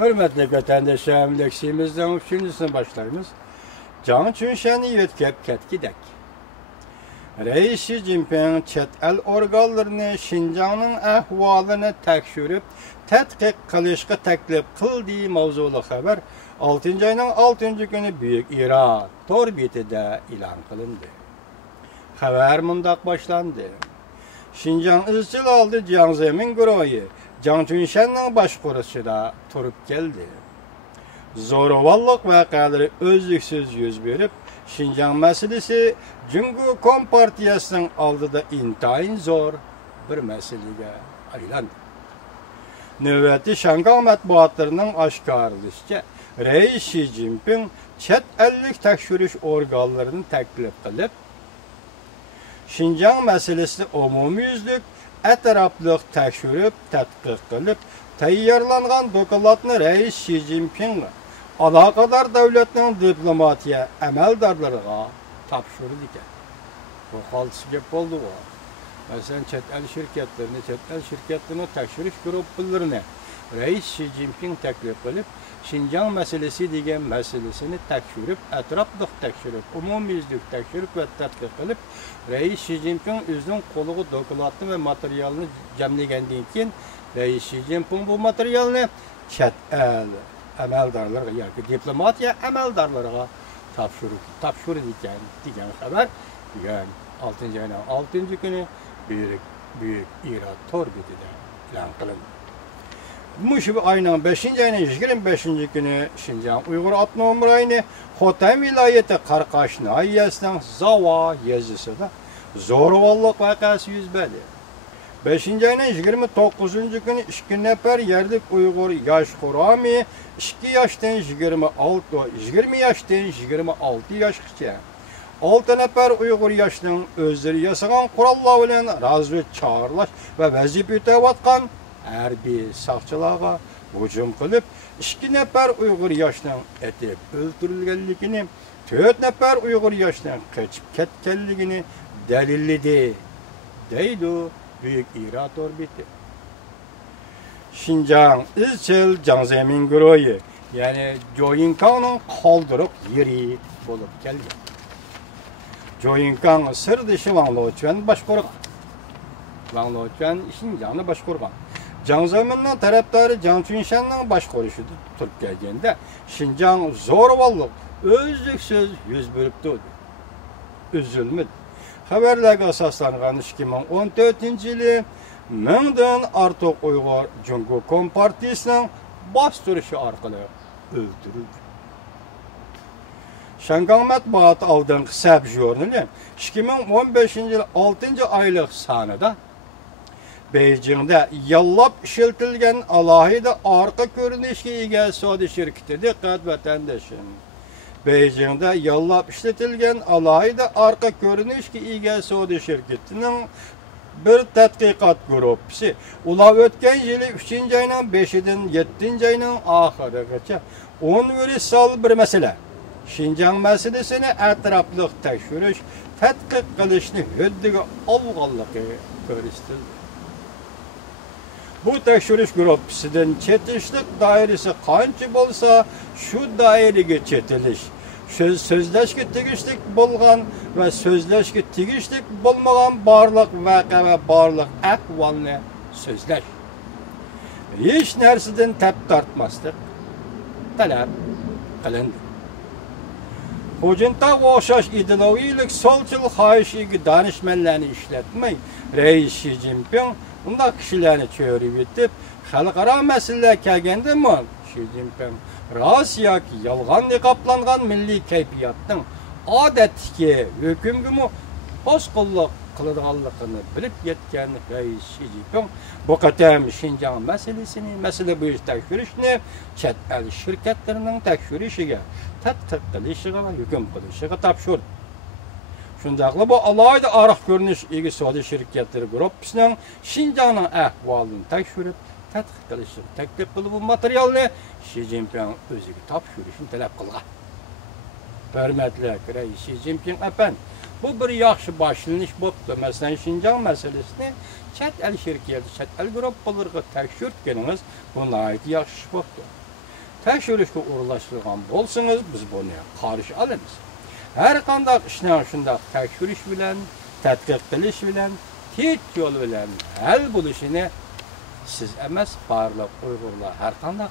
Hürmetli vatandaşlarım, leksimizden 3. başlarımız. Can Çünşen'i yetkep ketkidek. Reis Xi Jinping chet el organlarını Şinjan'ın ahvalını tekşürüp tetkik kılışkı teklif kıldığı mavzulu haber 6. ayının 6. günü Büyük İran torbitide ilan kılındı. Haber mundak başlandı. Şinjan izcil aldı Jiang Zemin Guroyi, Can Çünşen'in başkurusida turup geldi. Zoravallık vakaları özlüksüz yüz verip, Şinjan meselesi Cumhur Kompartiyasının aldıda intayın zor bir meseleye aylandı. Növbeti Şangay matbuatlarının aşkarılışça, Reis Xi Jinping chet ellik tekşürüş organlarını teklif kılıp, Şinjan meselesi umumi yüzlük, etraflık tekşürüp, tetkik kılıp, tayyorlangan dokladını Reis Xi Jinping alakadar devletinin diplomatiya əməldarlarına tapşırdı ki, bu haltısı gep oldu var. Mesela chet el şirketlerini tekşürüş gruplarını Reis Xi Jinping teklif kılıp, Şinjan meselesi degen meselesini tekşürüp, etraflık tekşürüp, umumiyüzlük tekşürüp ve tetkik kılıp, Reis Xi Jinping üzünün koluğu dokulatını ve materyalini cemlegendiğin için, Reis Xi Jinping bu materyalini chet el əməldarlara, yani diplomatiya əməldarlara tapşırır degen haber, yani 6. ayının 6. günü Büyük İran torbitide ilan kılındı. Bu ayının 5. ayının 25. günü Şinjan Uygur Abnum rayonu Xotan vilayeti Qarqash nahiyəsinin Zava yazısında zoravallık vakası yüz verdi. 5. ayının 29. günü 2 nefer yerlik Uygur yaş kurami 2 yaştan 20 yaştan 26 yaşgacha 6 nefer Uygur yaşının özleri yasagan kurallar bilen razvet çağırlaş ve vazife öteyotgan harbiy saqchilarga hücum kılıp 2 nefer Uygur yaşının etip öldürülgenligini 4 nefer Uygur yaşının kaçıp ketkenligini delilledi deydi Büyük İran torbiti. Şinjan izchil Jiang Zemin Guroyi, yani Joyinkang'ın kaldırıp yeri bulup geldi. Joyinkang sır dışı Wang Luoquan başkurgan. Wang Luoquan Şinjan'ı başkurgan. Jiang Zemin'in taraftarı Jiang Çünşen'in başkuruşu tutup geldiğinde Şinjan zorvallık, özlüksüz yüz verip durdu. Üzülmedi. Haberlerge asaslangan 2014 yılı 1000'den artık Uygur Cumhur Kompartiyasının bastırışı arkalı öldürüldü. Şangay matbuat aldığın Xab jurnali 2015 yılı 6. aylık sanıda Beijing'de yallap işletilgen alahide arka görünüşe ega sodi şirketi dikkat vatandaşım. Beijing'de yallap işletilgen alayda arka görünüşki ega sodi şirketinin bir tədqiqat grupsi. Ular ötken yılı 3. ayının 5'den 7. ayının ahirgacha 11 sal bir mesele. Şinjan meselesini etraflık tekşürüş, tədqiq qilishni hüddigi olganligi ko'rsatildi. Bu tekşürüş grupsidan chetishlik dairesi qancha bolsa, şu dairege chetilish. Sözleşki tegishlik bolgan ve sözleşki tegishlik bolmagan barliq vaqa ve barliq ahvolni sözleş. Hech narsadan tap tortmaslik talab qilindi. Hujintaq o'xshash ideologiyalik solchil xohishiga danishmanlarni ishlatmay, Reis Xi Jinping undaq kishilarni cho'rib yetib, xalqaro masalalar kelganda Xi Jinping ras yoki yolg'on niqoblangan milliy kayfiyatning odatdagi hukmga to'sqinlik qiladiganligini bilib yetgan Reis Xi Jinping bu qatam Şinjan meselesini, mesele bo'yicha tekshirishni chet el shirkatlarining tekshirishiga, tadqiq qilishiga va hukm qilishiga topshirdi. Shundaqla bu alayda ariq ko'rinish ega savdo shirkatlari gruppasining Şinjanning ahvolini tekshirib, tadqiq qilishni taklif qilib bu materialni Xi Jinping o'ziga topshirishni talab qilgan. Hurmatli Reis Xi Jinping efendi, bu bir yaxshi boshlanish bo'ldi. Masalan, Şinjan meselesini chet el shirkati, chet el gruppalarga tekshirtganingiz bu nihoyat yaxshi bo'ldi. tekşürüşke uğurlaştırgan bolsanız biz bunu karşı alırız. Her qandaq işning shundaq tekşürüş bilen, tadqiq qilish bilen, tez yo'l bilen hal bo'lishini siz emas, barliq Uyg'urlar har qandaq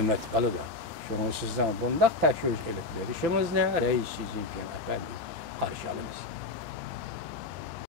umid qiladi. Şunu sizden bundaq tekşürüş elib berişimizni Reis Xi Jinping efendi qarşı alırız.